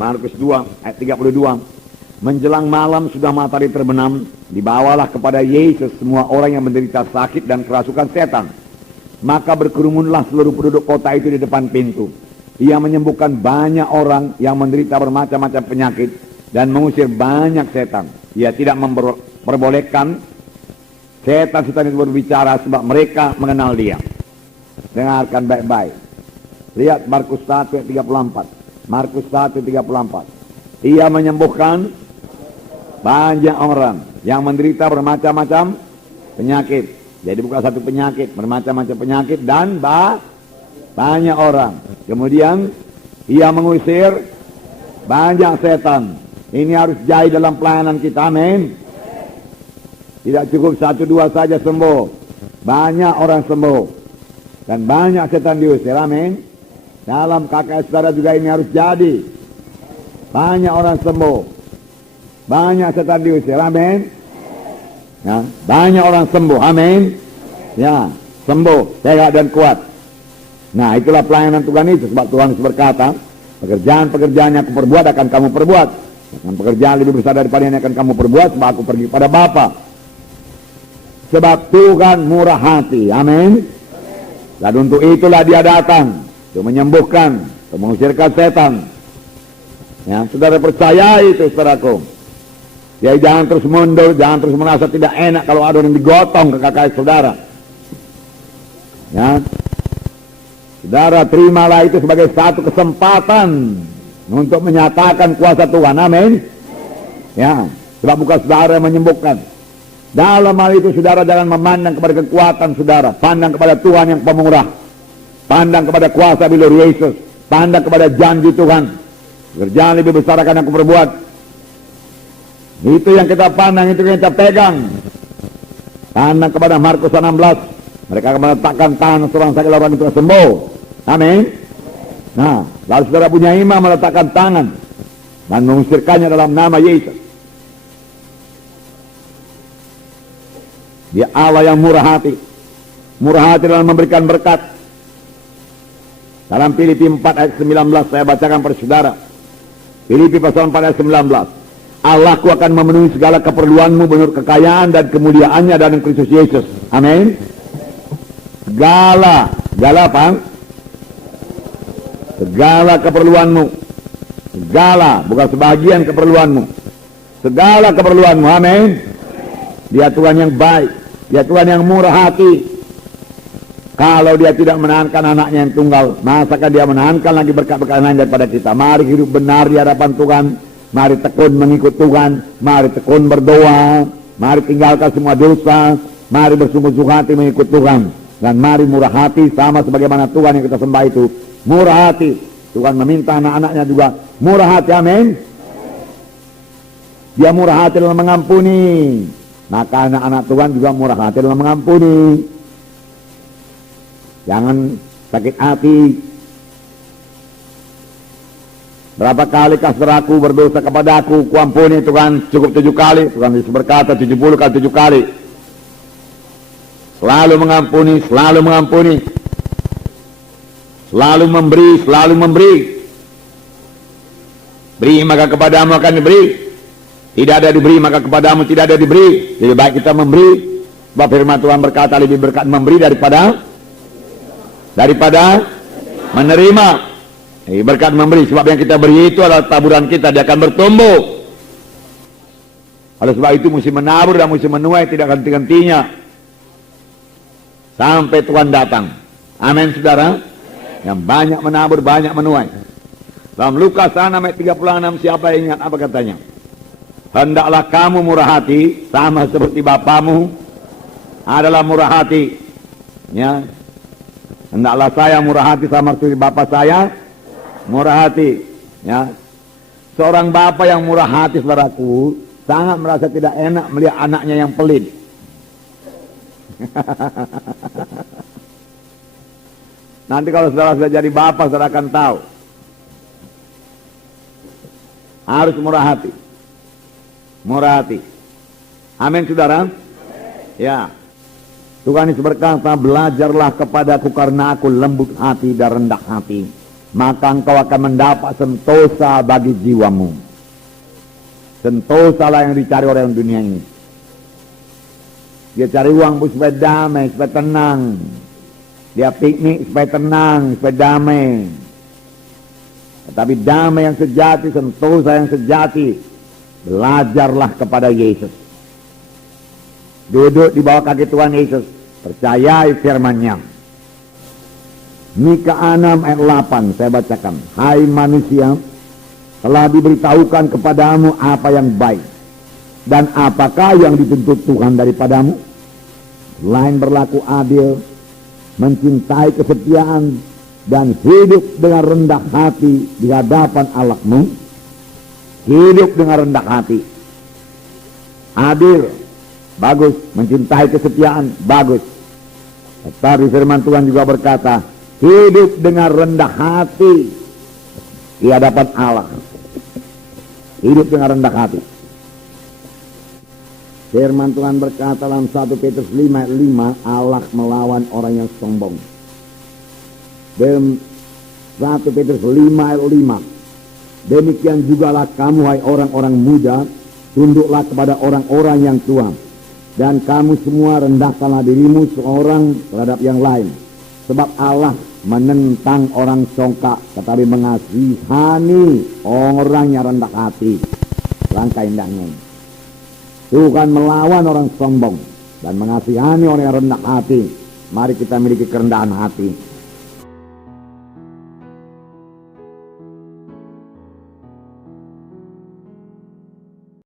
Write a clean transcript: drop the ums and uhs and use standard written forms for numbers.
Markus 2 ayat 32. Menjelang malam sudah matahari terbenam, dibawalah kepada Yesus semua orang yang menderita sakit dan kerasukan setan. Maka berkerumunlah seluruh penduduk kota itu di depan pintu. Ia menyembuhkan banyak orang yang menderita bermacam-macam penyakit dan mengusir banyak setan. Ia tidak memperbolehkan setan-setan itu berbicara sebab mereka mengenal dia. Dengarkan baik-baik. Lihat Markus 1 ayat 34. Markus 1 ayat 34. Ia menyembuhkan banyak orang yang menderita bermacam-macam penyakit. Jadi bukan satu penyakit, bermacam-macam penyakit dan banyak orang. Kemudian ia mengusir banyak setan. Ini harus jadi dalam pelayanan kita, amin. Tidak cukup 1-2 saja sembuh, banyak orang sembuh dan banyak setan diusir, amin. Dalam KKS saudara juga ini harus jadi. Banyak orang sembuh, banyak setan diusir, amin. Ya, banyak orang sembuh, amin. Ya, sembuh, sehat dan kuat. Nah, itulah pelayanan Tuhan itu. Sebab Tuhan berkata, pekerjaan-pekerjaan yang aku perbuat akan kamu perbuat. Dan pekerjaan lebih besar daripada yang akan kamu perbuat, sebab aku pergi pada Bapa. Sebab Tuhan murah hati, amin. Dan untuk itulah dia datang, untuk menyembuhkan, untuk mengusirkan setan. Ya, saudara percaya itu, saudaraku. Ya, jangan terus mundur, jangan terus merasa tidak enak kalau ada yang digotong ke kakak saudara. Ya, saudara terimalah itu sebagai satu kesempatan untuk menyatakan kuasa Tuhan, amin. Ya, sebab bukan saudara yang menyembuhkan. Dalam hal itu saudara jangan memandang kepada kekuatan saudara, pandang kepada Tuhan yang pemurah, pandang kepada kuasa bilur Yesus, pandang kepada janji Tuhan. Kerjaan lebih besar akan aku perbuat. Itu yang kita pandang, itu yang kita pegang. Pandang kepada Markus 16. Mereka akan meletakkan tangan seorang sakit, orang itu sembuh. Amin. Nah, lalu saudara punya iman meletakkan tangan dan mengusirkannya dalam nama Yesus. Dia Allah yang murah hati. Murah hati dalam memberikan berkat. Dalam Filipi 4 ayat 19 saya bacakan pada saudara. Filipi pasal 4 ayat 19. Allahku akan memenuhi segala keperluanmu menurut kekayaan dan kemuliaannya dalam Kristus Yesus. Amin. Segala apa? Segala keperluanmu. Segala, bukan sebagian keperluanmu. Segala keperluanmu, amin. Dia Tuhan yang baik, dia Tuhan yang murah hati. Kalau dia tidak menahankan anaknya yang tunggal, masakan dia menahankan lagi berkat-berkat lain daripada kita. Mari hidup benar di hadapan Tuhan. Mari tekun mengikut Tuhan, mari tekun berdoa, mari tinggalkan semua dosa, mari bersungguh-sungguh hati mengikut Tuhan, dan mari murah hati sama sebagaimana Tuhan yang kita sembah itu murah hati. Tuhan meminta anak-anaknya juga murah hati, amin. Dia murah hati dalam mengampuni, maka anak-anak Tuhan juga murah hati dalam mengampuni. Jangan sakit hati. Berapa kali saudaraku berdosa kepadaku, kuampuni Tuhan, cukup 7 kali. Tuhan Yesus berkata 70 kali 7 kali. Selalu mengampuni, selalu mengampuni. Selalu memberi, selalu memberi. Beri maka kepadamu akan diberi. Tidak ada diberi maka kepadamu tidak ada diberi. Lebih baik kita memberi. Sebab firman Tuhan berkata lebih berkat memberi daripada menerima. Berkat memberi, sebab yang kita beri itu adalah taburan kita, dia akan bertumbuh. Oleh sebab itu mesti menabur dan mesti menuai, tidak henti-hentinya sampai Tuhan datang. Amin saudara. Yang banyak menabur, banyak menuai. Dalam Lukas 6 ayat 36, siapa yang ingat apa katanya? Hendaklah kamu murah hati sama seperti Bapamu adalah murah hati. Ya. Hendaklah saya murah hati sama seperti Bapa saya murah hati. Ya. Seorang bapa yang murah hati, saudaraku, sangat merasa tidak enak melihat anaknya yang pelit. Nanti kalau saudara sudah jadi bapak, saudara akan tahu. Harus murah hati. Murah hati. Amin saudara. Ya. Tuhan Yesus berkata, belajarlah kepadaku karena aku lembut hati dan rendah hati. maka engkau akan mendapat sentosa bagi jiwamu. Sentosa lah yang dicari orang dunia ini. Dia cari uang supaya damai, supaya tenang. Dia piknik supaya tenang, supaya damai. Tetapi damai yang sejati, sentosa yang sejati, belajarlah kepada Yesus. Duduk di bawah kaki Tuhan Yesus, percayai firman-Nya. Mika 6 ayat 8 saya bacakan. Hai manusia, telah diberitahukan kepadamu apa yang baik, dan apakah yang dituntut Tuhan daripadamu? Selain berlaku adil, mencintai kesetiaan, dan hidup dengan rendah hati di hadapan Allahmu. Hidup dengan rendah hati. Adil, bagus. Mencintai kesetiaan, bagus. Tetapi firman Tuhan juga berkata, hidup dengan rendah hati di hadapan Allah. Hidup dengan rendah hati. Firman Tuhan berkata dalam 1 Petrus 5 ayat 5, Allah melawan orang yang sombong. Dalam 1 Petrus 5 ayat 5, demikian jugalah kamu hai orang-orang muda, tunduklah kepada orang-orang yang tua, dan kamu semua rendahkanlah dirimu seorang terhadap yang lain, sebab Allah menentang orang songkak tetapi mengasihani orang yang rendah hati. Langkah indahnya, Tuhan melawan orang sombong dan mengasihani orang yang rendah hati. Mari kita miliki kerendahan hati.